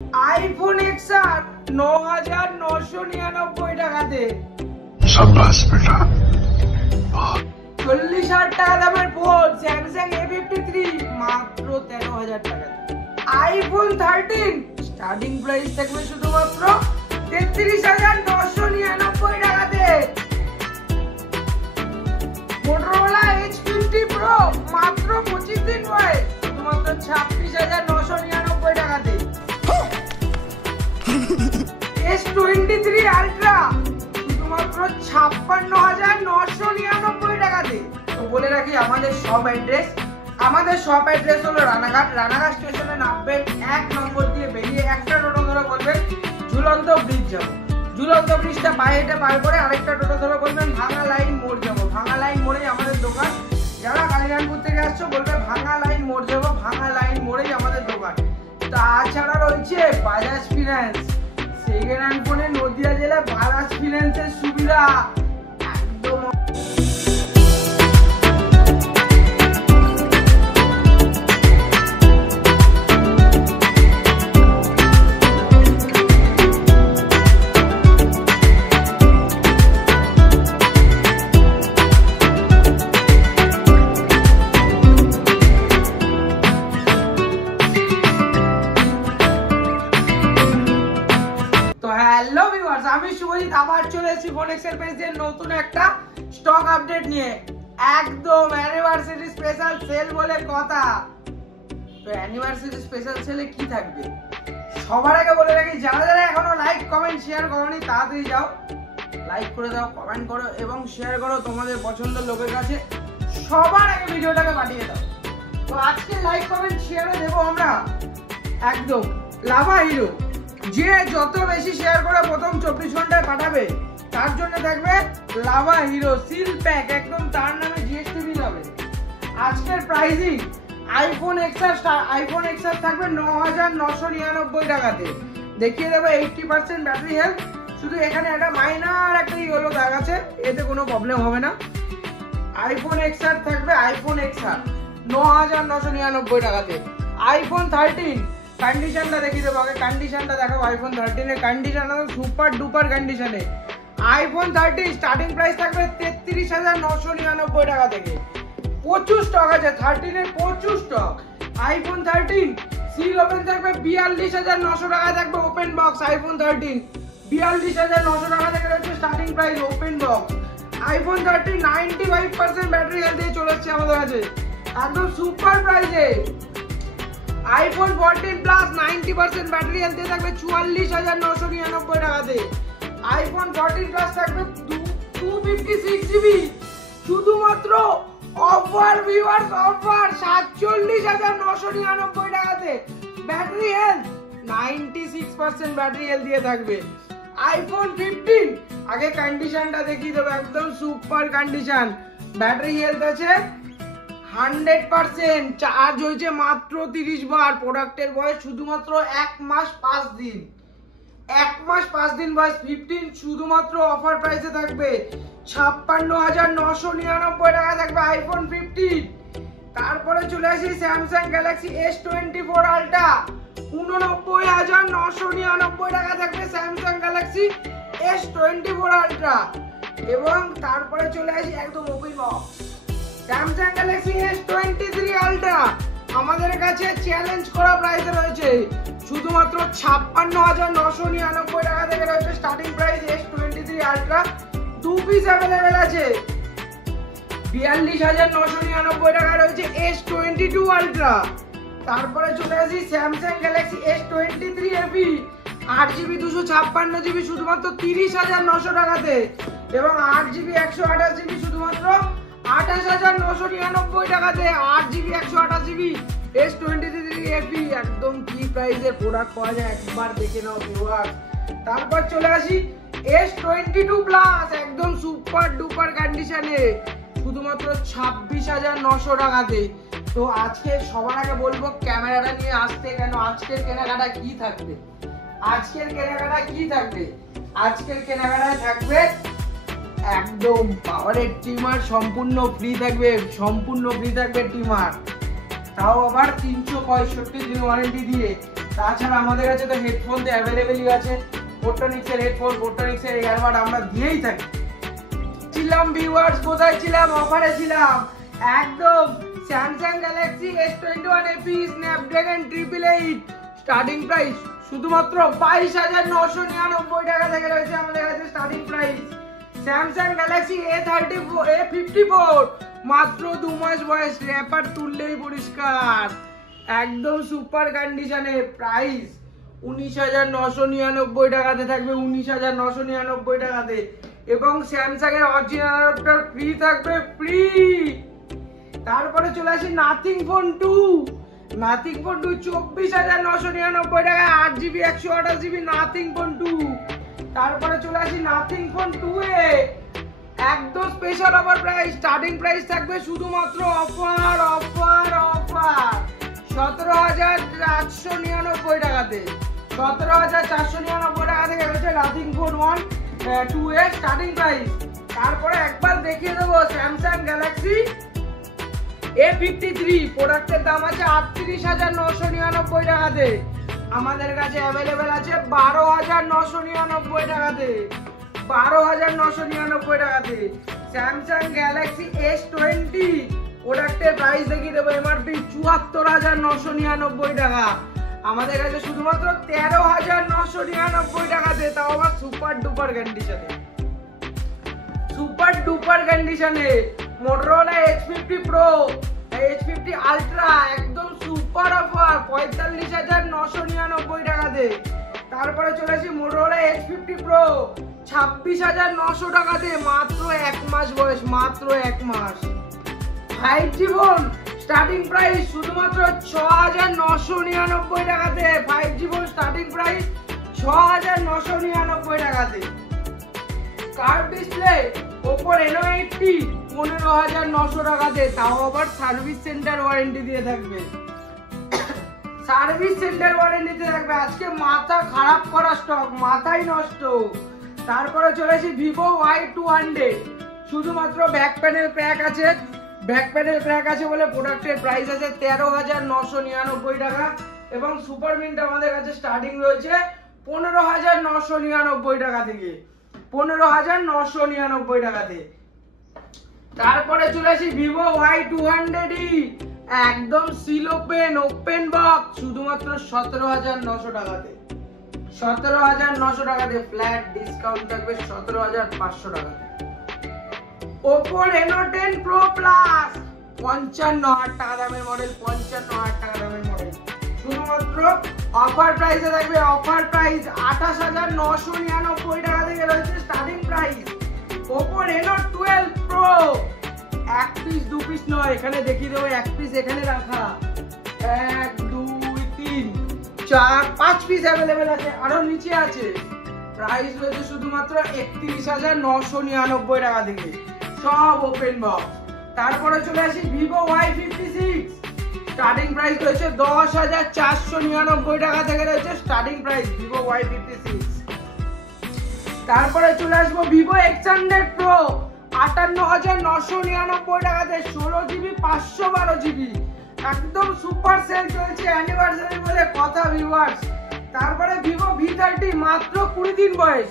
IPhone XR 9,999 টাকাতে। शाबाश बेटा। 40,000 টাকা দামের ফোন স্যামসাং A53 মাত্র 13,000 টাকাতে। আইফোন 13 স্টার্টিং প্রাইস থাকবে শুধুমাত্র 33,999 টাকাতে। মোটরোলা H50 Pro মাত্র 25 দিন বয়স শুধুমাত্র 26,999 টাকাতে। S23 Ultra শুধুমাত্র 56,999 টাকাতে। তো বলে রাখি আমাদের শপ অ্যাড্রেস হলো রানাঘাট স্টেশনে নামবেন, 1 নম্বর দিয়ে বেরিয়ে একটা টোটো ধরে বলবেন ঝুলন্ত ব্রিজ যাবো। ঝুলন্ত ব্রিজটা পায়ে হেঁটে পার করে আরেকটা টোটো ধরে বলবেন ভাঙা লাইন মোড় যাবো। ভাঙা লাইন মোড়েই আমাদের দোকান। যারা কালিয়ানপুর থেকে আসছো বলবে ভাঙা লাইন মোড় যাবো, ভাঙা লাইন মোড়েই আমাদের দোকান। তাছাড়া রয়েছে বাজাজ ফিন্যান্স। সেকেন্ড হ্যান্ড ফোনে নদিয়া জেলায় বাজাজ ফিন্যান্সের সুবিধা একদম। হ্যালো ভিউয়ার্স, আমি শুভজিৎ আবার চলে এসেছি ফোনেক্সের পেজে নতুন একটা স্টক আপডেট নিয়ে। একদম অ্যানিভার্সারি স্পেশাল সেল বলে কথা। তো অ্যানিভার্সারি স্পেশাল সেলে কি থাকবে সবার আগে বলে রাখি, যারা যারা এখনো লাইক কমেন্ট শেয়ার করোনি তাড়াতাড়ি যাও, লাইক করে দাও, কমেন্ট করো এবং শেয়ার করো তোমাদের পছন্দের লোকের কাছে। সবার আগে ভিডিওটাকে পাঠিয়ে দাও। তো আজকে লাইক কমেন্ট শেয়ারে দেবো আমরা একদম লাভা হিরো। যে যত বেশি শেয়ার করে প্রথম 24 ঘন্টায় পাঠাবে তার জন্য থাকবে লাভা হিরো সিল প্যাক, একদম তার নামে জিএসটি বিল হবে। আজকের প্রাইসিং আইফোন XR থাকবে 9,999 টাকাতে। দেখিয়ে দেবো 80% ব্যাটারি হেলথ। শুধু এখানে একটা মাইনার একটা ইয়েলো দাগ আছে, এতে কোনো প্রবলেম হবে না। আইফোন XR থাকবে, আইফোন XR 9,999 টাকাতে। আইফোন 13 কন্ডিশনটা দেখিয়ে দেবো আগে। কন্ডিশনটা দেখো, আইফোন 13 এর কন্ডিশন সুপার ডুপার কন্ডিশনে। আইফোন 13 স্টার্টিং প্রাইস থাকবে 33,999 টাকা থেকে। প্রচুর স্টক আছে 13 এর, প্রচুর স্টক। আইফোন 13 সিল ওপেন থাকবে 42,900 টাকা থাকবে ওপেন বক্স। আইফোন 13 42,900 টাকা থেকে রয়েছে starting price open box. IPhone 13 95% battery health দিয়ে চলে এসেছে আমাদের কাছে একদম সুপার প্রাইসে। আইফোন 14 প্লাস 90% ব্যাটারি হেলথ দিয়ে থাকবে 44,999 টাকাতে। আইফোন 14 প্লাস থাকবে 256 জিবি শুধুমাত্র অফার ভিউয়ার্স অফার 47,999 টাকাতে। ব্যাটারি হেলথ 96% ব্যাটারি হেলথ দিয়ে থাকবে। আইফোন 15 আগে কন্ডিশনটা দেখিয়ে দেবো, একদম সুপার কন্ডিশন। ব্যাটারি হেলথ আছে 100%, চার্জ হয়েছে মাত্র 30 বার। প্রোডাক্টের বয়স শুধুমাত্র 1 মাস 5 দিন। 1 মাস 5 দিন বয়স 15 শুধুমাত্র অফার প্রাইসে থাকবে 56,999 টাকা থাকবে আইফোন 15। তারপরে চলে আসি স্যামসাং গ্যালাক্সি S24 আলট্রা 89,999 টাকা থাকবে স্যামসাং গ্যালাক্সি S24 আলট্রা। এবং তারপরে চলে আসি একদম open box Samsung Galaxy S23 ultra. আমাদের কাছে চ্যালেঞ্জ করা প্রাইসে রয়েছে শুধুমাত্র 56,999 টাকা থেকে রয়েছে starting price S23 ultra. 2 piece available আছে। 42,999 টাকায় রয়েছে S22 আলট্রা। তারপরে চলে আসি Samsung Galaxy S23 FE 8GB 256GB শুধুমাত্র 30,900 টাকাতে। এবং 8GB 128GB শুধুমাত্র 28,999 টাকাতে। 8GB 128GB S23 FE একদম কি প্রাইসের প্রোডাক্ট পাওয়া যায় একবার দেখে নাও ভিউয়ার্স। তারপর চলে আসি S22 প্লাস একদম সুপার ডুপার কন্ডিশনে শুধুমাত্র 26,900 টাকাতে। তো আজকে সবার আগে বলবো ক্যামেরাটা নিয়ে আসতে কেন, আজকের কেনাকাটা কি থাকবে। আজকের কেনাকাটায় থাকবে একদম পাওয়ারের ট্রিমার সম্পূর্ণ ফ্রি থাকবে, ট্রিমার। তাও আবার 365 দিন ওয়ারেন্টি দিয়ে তাছাড়া আমাদের কাছে তো হেডফোন তো অ্যাভেলেবেলই আছে, ফোরটনিক্সের হেডফোন, ফোরটনিক্সের ইয়ারবাড আমরা দিয়েই থাকি। ছিলাম ভিউয়ার্স, কোথায় ছিলাম? অফারে ছিলাম একদম। Samsung Galaxy S21 FE Snapdragon 888 starting price শুধুমাত্র 22,999 টাকা থেকে রয়েছে আমাদের কাছে starting price. Samsung Galaxy A54 মাত্র 2 মাস বয়স, র্যাপার তুললেই পরিষ্কার, একদম সুপার কন্ডিশনে, প্রাইস 19,999 টাকাতে থাকবে, 19,999 টাকাতে। এবং স্যামসাং এর অরিজিনাল অ্যাডাপ্টার ফ্রি থাকবে, ফ্রি। তারপরে চলে আসি নাথিং ফোন 2। নাথিং ফোন 2 24,999 টাকা, 8GB 128GB নাথিং ফোন 2। তারপরে চলে আসি নাথিং ফোন 2 এ একদম special offer price, starting price থাকবে শুধুমাত্র অফার 17,499 টাকাতে। 17,499 টাকা থেকে রয়েছে নাথিং ফোন 2 এর স্টার্টিং প্রাইস। তারপরে একবার দেখিয়ে দেবো স্যামসাং গ্যালাক্সি A53 প্রোডাক্টের দাম আছে 38,999 টাকাতে। আমাদের কাছে অ্যাভেলেবেল আছে 12,999 টাকাতে, 12,999 টাকাতে। স্যামসাং গ্যালাক্সি S20 প্রোডাক্টের প্রাইস দেখিয়ে দেবো, এমআরপি 74,999 টাকা। আমাদের কাছে শুধুমাত্র 13,999 টাকাতে, তাও আবার সুপার ডুপার কন্ডিশনে, সুপার ডুপার কন্ডিশনে। Motorola H50 Pro, H50 Ultra একদম সুপার অফার 45,999 টাকাতে। তারপরে চলে আসি মোটরোলা H50 Pro 26,900 টাকাতে, মাত্র 1 মাস বয়স, মাত্র 1 মাস। 5G ফোন স্টার্টিং প্রাইস শুধুমাত্র 6,999 টাকাতে, 5G ফোন স্টার্টিং প্রাইস 6,999 টাকাতে। কার্ভ ডিসপ্লে Oppo Reno80 15,900 টাকাতে, তাও আবার সার্ভিস সেন্টার ওয়ারেন্টি দিয়ে থাকবে, সার্ভিস সেন্টার ওয়ারেন্টি দিয়ে থাকবে। আজকে মাথা খারাপ করা স্টক, মাথাই নষ্ট। তারপরে চলেছি Vivo Y200, শুধুমাত্র ব্যাক প্যানেল ক্র্যাক আছে, ব্যাক প্যানেল ক্র্যাক আছে বলে প্রোডাক্টের প্রাইস আছে 13,999 টাকা। এবং সুপার মিন্ট আমাদের কাছে স্টার্টিং রয়েছে 15,999 টাকা থেকে, 15,999 টাকাতে। তারপরে চলে আসি Vivo Y200e একদম সিল ওপেন বক্স শুধুমাত্র 17,900 টাকাতে, 17,900 টাকাতে। ফ্ল্যাট ডিসকাউন্ট থাকবে 17,500 টাকাতে। Oppo Reno10 Pro Plus 55,000 টাকা দামের মডেল, 55,000 টাকা দামের মডেল, শুধুমাত্র অফার প্রাইসে থাকবে, অফার প্রাইস 28,999 টাকা থেকে রয়েছে starting price. Oppo Reno12 Pro এক পিস 2 পিস নয়, এখানে দেখিয়ে দেবো, এক পিস এখানে রাখা, 1 2 3 4 5 পিস অ্যাভেলেবেল আছে, আরো নিচে আছে। প্রাইস রয়েছে শুধুমাত্র 31,999 টাকা থেকে, সব ওপেন বক্স। তারপরে চলে আসি Vivo Y56, স্টার্টিং প্রাইস রয়েছে 10,499 টাকা থেকে রয়েছে স্টার্টিং প্রাইস Vivo Y56। তারপরে চলে আসবো Vivo X100 Pro 58,999 টাকাতে, 16GB 512GB, একদম সুপার সেল চলছে, অ্যানিভার্সারি বলে কথা ভিউয়ার্স। তারপরে Vivo V30 মাত্র 20 দিন বয়স,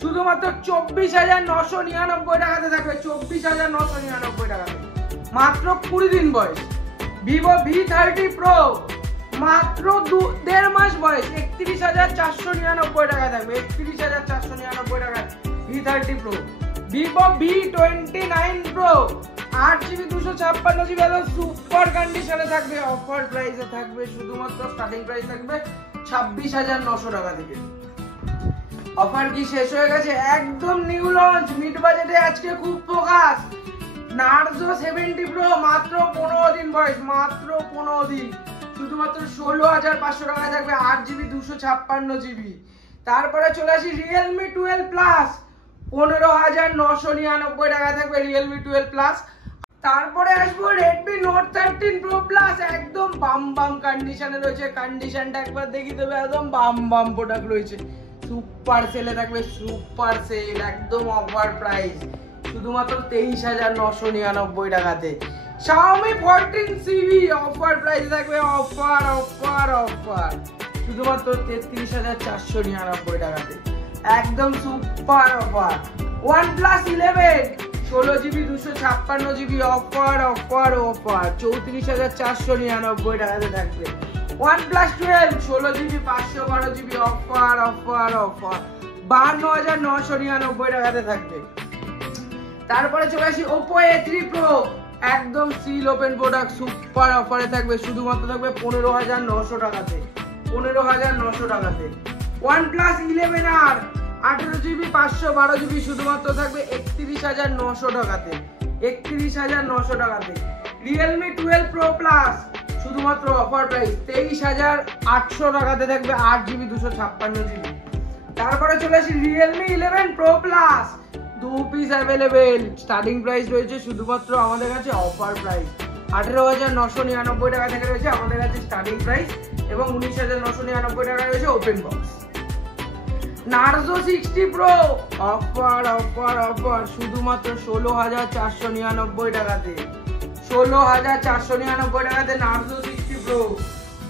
শুধুমাত্র 24,999 টাকাতে থাকবে, 24,999 টাকাতে, মাত্র 20 দিন বয়স। Vivo V30 Pro মাত্র 1.5 মাস বয়স, 31,499 টাকা থাকবে, 31,499 টাকা V30 Pro। Vivo V29 Pro 8GB 256GB super কন্ডিশনে থাকবে, অফার প্রাইসে থাকবে, শুধুমাত্র স্টার্টিং প্রাইস থাকবে 26,900 টাকা থেকে। অফার কি শেষ হয়ে গেছে? একদম নিউ লঞ্চ, মিড বাজেটে আজকে খুব ফোকাস। Narzo 70 Pro মাত্র 15 দিন বয়স, মাত্র 15 দিন, শুধুমাত্র 16,500 টাকা থাকবে, 8GB 256GB। তারপরে চলে আসি Realme 12 Plus 15,999 টাকা থাকবে Realme 12 Plus। তারপরে আসবো Redmi Note 13 Pro Plus, একদম বাম কন্ডিশনে রয়েছে, কন্ডিশনটা একবার দেখিয়ে দেবে, একদম বাম প্রোডাক্ট রয়েছে, সুপার সেলে থাকবে, সুপার সেল, একদম অফার প্রাইস, শুধুমাত্র 23,999 টাকাতে। Xiaomi 14CV অফার প্রাইস থাকবে, অফার, শুধুমাত্র 33,499 টাকাতে। একদম super offer. OnePlus 11 16GB 256GB offer offer offer 34,499 টাকাতে থাকবে। OnePlus 12 16GB 512GB offer offer offer 52,999 টাকাতে থাকবে। তারপরে চলে আসি Oppo A3 Pro, একদম সিল ওপেন প্রোডাক্ট, সুপার অফারে থাকবে, শুধুমাত্র থাকবে 15,900 টাকাতে। 15,900 টাকাতে। OnePlus 11R 18GB 512GB শুধুমাত্র থাকবে 31,900 টাকাতে। 31,900 টাকাতে। Realme 12 Pro Plus শুধুমাত্র অফার প্রাইস 23,800 টাকাতে থাকবে 8GB 256GB। তারপরে চলে আসি Realme 11 Pro Plus, 2 piece available, starting price রয়েছে শুধুমাত্র আমাদের কাছে অফার প্রাইস 18,999 টাকা থেকে রয়েছে আমাদের কাছে স্টার্টিং প্রাইস, এবং 19,999 টাকা রয়েছে open box. Narzo 60 Pro offer offer offer শুধুমাত্র 16,499 টাকাতে। 16,499 টাকাতে Narzo 60 Pro।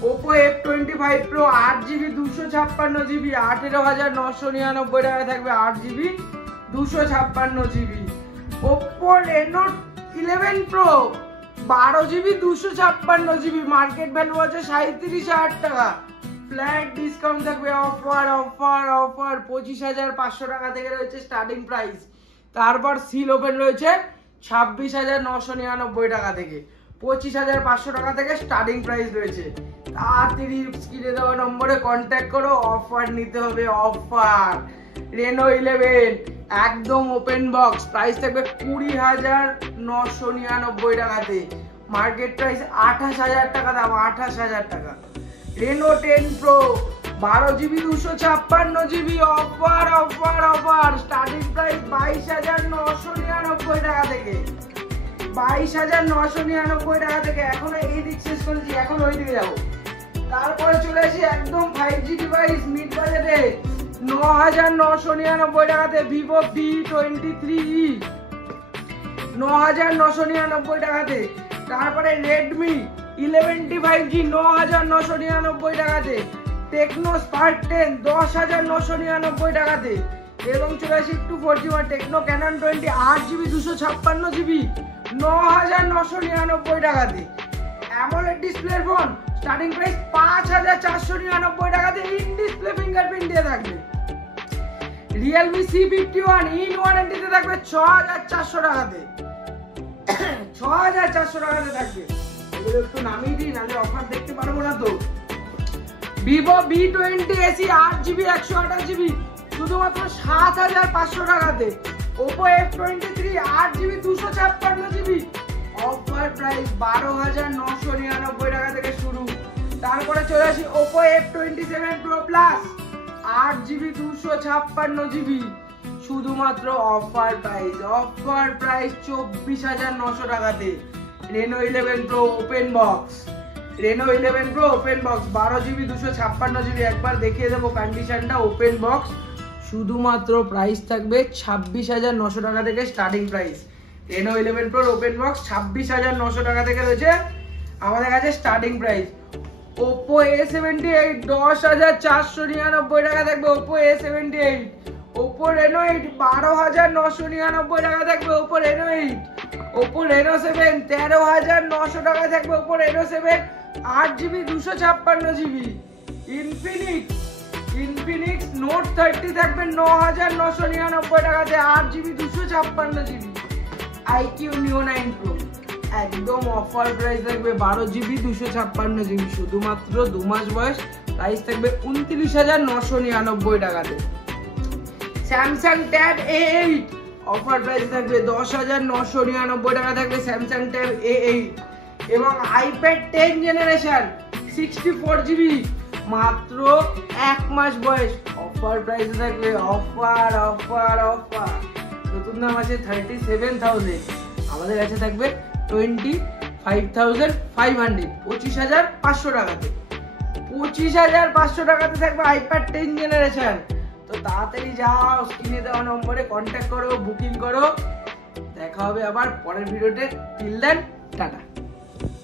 Oppo F25 Pro 8GB 256GB 18,999 টাকা থাকবে 8GB 256GB। Oppo Reno 11 Pro 12GB 256GB, market value আছে 37,000 টাকা, ফ্ল্যাট ডিসকাউন্ট থাকবে, অফার অফার অফার 25,500 টাকা থেকে রয়েছে স্টার্টিং প্রাইস। তারপর সিল ওপেন রয়েছে 26,999 টাকা থেকে। 25,500 টাকা থেকে স্টার্টিং প্রাইস রয়েছে। তাড়াতাড়ি স্ক্রিনে দেওয়া নম্বরে কন্ট্যাক্ট করো, অফার নিতে হবে অফার। Reno 11 একদম ওপেন বক্স, প্রাইস থাকবে 20,999 টাকাতে, মার্কেট প্রাইস 28,000 টাকা দাম, 28,000 টাকা। Reno 10 Pro 12GB 256GB offer offer offer, starting price 22,999 টাকা থেকে। 22,999 টাকা থেকে। এখন এই দিক শেষ করেছি, এখন ওই দিকে যাবো। তারপরে চলে আসি একদম 5G ডিভাইস মিড বাজেটে 9,999 টাকাতে Vivo V23e 9,999 টাকাতে। তারপরে Redmi 11T 5G 9,999 টাকাতে। Tecno Spark 10 10,999 টাকাতে। এবং চলে আসি একটু 4G Tecno Canon 20 8GB 256GB 9,999 টাকাতে। AMOLED display phone starting price 5,499 টাকাতে, ইন ডিসপ্লে ফিঙ্গারপ্রিন্ট দিয়ে থাকবে। Realme C51 ইন ওয়ারেন্টিতে থাকবে 6,400 টাকাতে। 6,400 টাকাতে থাকবে। এগুলো একটু নামিয়ে দিই, নাহলে অফার দেখতে পারবো না তো। Vivo V20 SE 8GB 128GB শুধুমাত্র 7,500 টাকাতে। Oppo F23 8GB 256GB offer price 12,999 টাকা থেকে শুরু। তারপরে চলে আসি Oppo F27 Pro Plus 8GB 256GB শুধুমাত্র অফার প্রাইস 24,900 টাকাতে। Reno 11 Pro open box, Reno 11 Pro open box 12GB 256GB, একবার দেখিয়ে দেবো কন্ডিশনটা, ওপেন বক্স, শুধুমাত্র প্রাইস থাকবে 26,900 টাকা থেকে starting price. Reno 11 Pro open box 26,900 টাকা থেকে রয়েছে আমাদের কাছে স্টার্টিং প্রাইস। Oppo A78 10,499 টাকা থাকবে Oppo A78। Oppo Reno 8 12,999 টাকা থাকবে Oppo Reno 8। Oppo Reno 7 13,900 টাকা থাকবে Oppo Reno 7 8GB 256GB। Infinix Note 30 থাকবে 9,999 টাকাতে 8GB 256GB। iQ Neo 9 Pro একদম অফার প্রাইস থাকবে 12GB 256GB, শুধুমাত্র 2 মাস বয়স, প্রাইস থাকবে 29,999 টাকাতে। Samsung Tab A8 offer price থাকবে 10,999 টাকা থাকবে Samsung Tab A8। এবং iPad 10 জেনারেশন 64GB মাত্র 1 মাস বয়স, অফার প্রাইস থাকবে, অফার অফার অফার। নতুন দাম আছে 37,000, আমাদের কাছে থাকবে 25,500, 25,500 টাকাতে। 25,500 টাকাতে থাকবে iPad 10 জেনারেশন। তো তাড়াতাড়ি যাও, স্ক্রিনে দেওয়া নম্বরে কন্ট্যাক্ট করো, বুকিং করো। দেখা হবে আবার পরের ভিডিওতে। Till then tata.